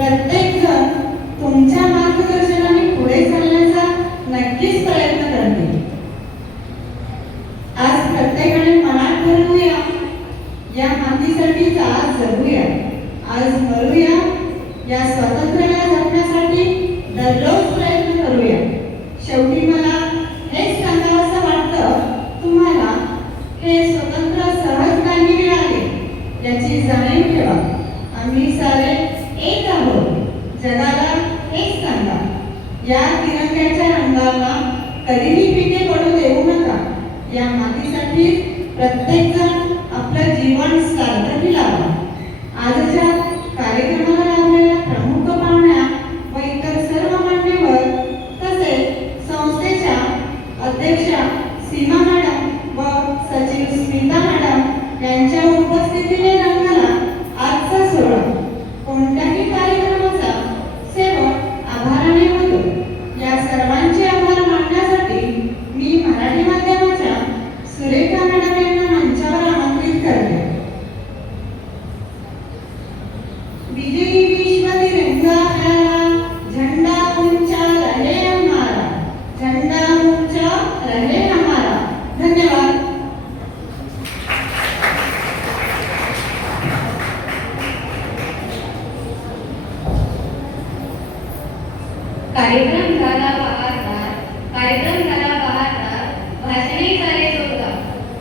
प्रत्येक जण तुमच्या मार्गदर्शनाने पुढे चालण्याचा नक्कीच प्रयत्न करतील. आज प्रत्येकाने मनात ठरवूया, या मातीसाठीच आज जगूया, आज मरूया, या स्वातंत्र्याला जपण्यासाठी दररोज प्रयत्न करूया. शेवटी मला हेच सांगावंसं वाटतं, तुम्हाला हे स्वतंत्र सहज नाही मिळाले याची जाणीव ठेवा. आम्ही सारे एक आहोत. जगाला हेच सांगा, या तिरंग्याच्या रंगाला कधीही फिके पडू देऊ नका. या मातीसाठी प्रत्येक जण आपलं जीवन सार्थकी लावा. आजच्या कार्यक्रमाला लाभलेल्या प्रमुख पाहुण्या व इतर सर्व मान्यवर, तसेच संस्थेच्या अध्यक्षा सीमा मॅडम व सचिव स्मिता मॅडम यांच्या उपस्थितीने रंगला आजचा सोहळा. कोणत्याही कार्यक्रमाचा शेवट आभाराने होतो. या सर्वांचे आभार मानण्यासाठी मी मराठी माध्यमाच्या सुरेखा मॅडम यांना मंचावर आमंत्रित करते. विजयी विश्व तिरंगा प्यारा, झंडा ऊंचा रहे हमारा, झंडा ऊंचा रहे हमारा. धन्यवाद. कार्यक्रम झाला बहारदार, कार्यक्रम झाला बहारदार, भाषणे झाले जोरदार,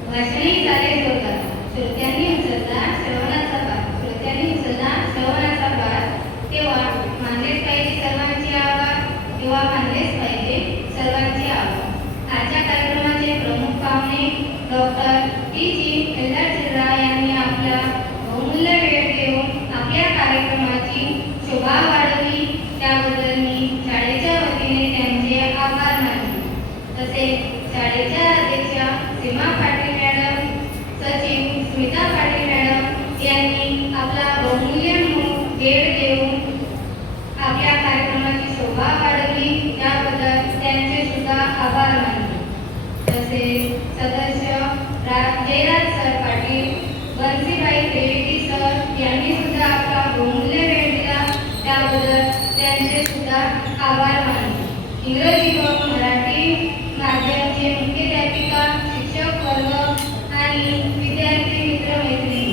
भाषणे झाले जोरदार. श्रोत्यांनी उचलला श्रवणाचा भार, श्रोत्यांनी उचलला श्रवणाचा भार. तेव्हा मानलेच पाहिजे सर्वांचे आभार, तेव्हा मानलेच पाहिजे सर्वांचे आभार. आजच्या कार्यक्रमाचे प्रमुख पाहुणे डॉक्टर टी.जी. एल्लाचिर्रा यांनी आपला बहुमूल्य वेळ देऊन आपल्या कार्यक्रमाची शोभा वाढवली, त्याबद्दल मी शाळेच्या वतीने त्यांचे आभार मानले. तसेच शाळेच्या अध्यक्षा सीमा पाटील मॅडम, सचिव स्मिता पाटील मॅडम यांनी आपला बहुमूल्य वेळ देऊन आपल्या कार्यक्रमाची शोभा वाढवली, त्याबद्दल त्यांचे सुद्धा आभार मानले. तसेच सदस्य जयराज सर पाटील, बन्सीबाई त्रिवेदी सर यांनी सुद्धा आपला बहुमूल्य वेळ दिला, त्याबद्दल त्यांचे सुद्धा आभार मानले. इंग्रजी व मराठी माध्यमाचे मुख्याध्यापिका, शिक्षक वर्ग आणि विद्यार्थी मित्रमैत्रिणी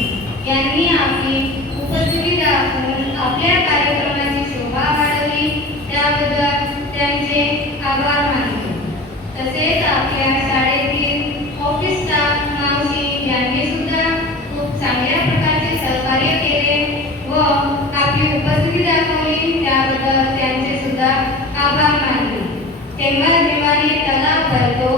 यांनी आपली उपस्थिती दाखवून आपल्या कार्यक्रमाची शोभा वाढवली, त्याबद्दल त्यांचे आभार मानले. तसेच आपल्या शाळेतील ऑफिस स्टाफ मावशी यांनी सुद्धा खूप चांगल्या प्रकारचे सहकार्य केले व आपली उपस्थिती दाखवली, त्याबद्दल त्यांचे सुद्धा आभार मानले. थेंबाथेंबाने तलाव भरतो,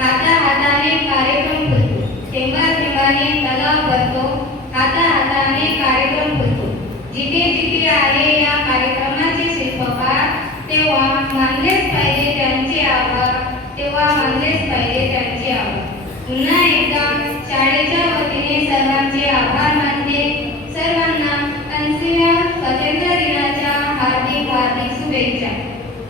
हाताहाताने कार्यक्रम फुलतो, थेंबाथेंबाने तलाव भरतो, हाताहाताने कार्यक्रम फुलतो. जिथे जिथे आहे या कार्यक्रमाचे शिल्पकार, तेव्हा मानलेच पाहिजे त्यांचे आभार, तेव्हा मानलेच पाहिजे त्यांचे आभार. पुन्हा एकदा शाळेच्या वतीने सर्वांचे आभार मानते. सर्वांना 80व्या स्वातंत्र्य दिनाच्या हार्दिक हार्दिक शुभेच्छा.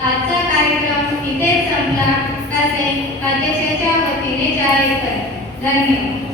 आजचा कार्यक्रम इथेच संपला असे अध्यक्षाच्या वतीने जाहीर करते. धन्यवाद.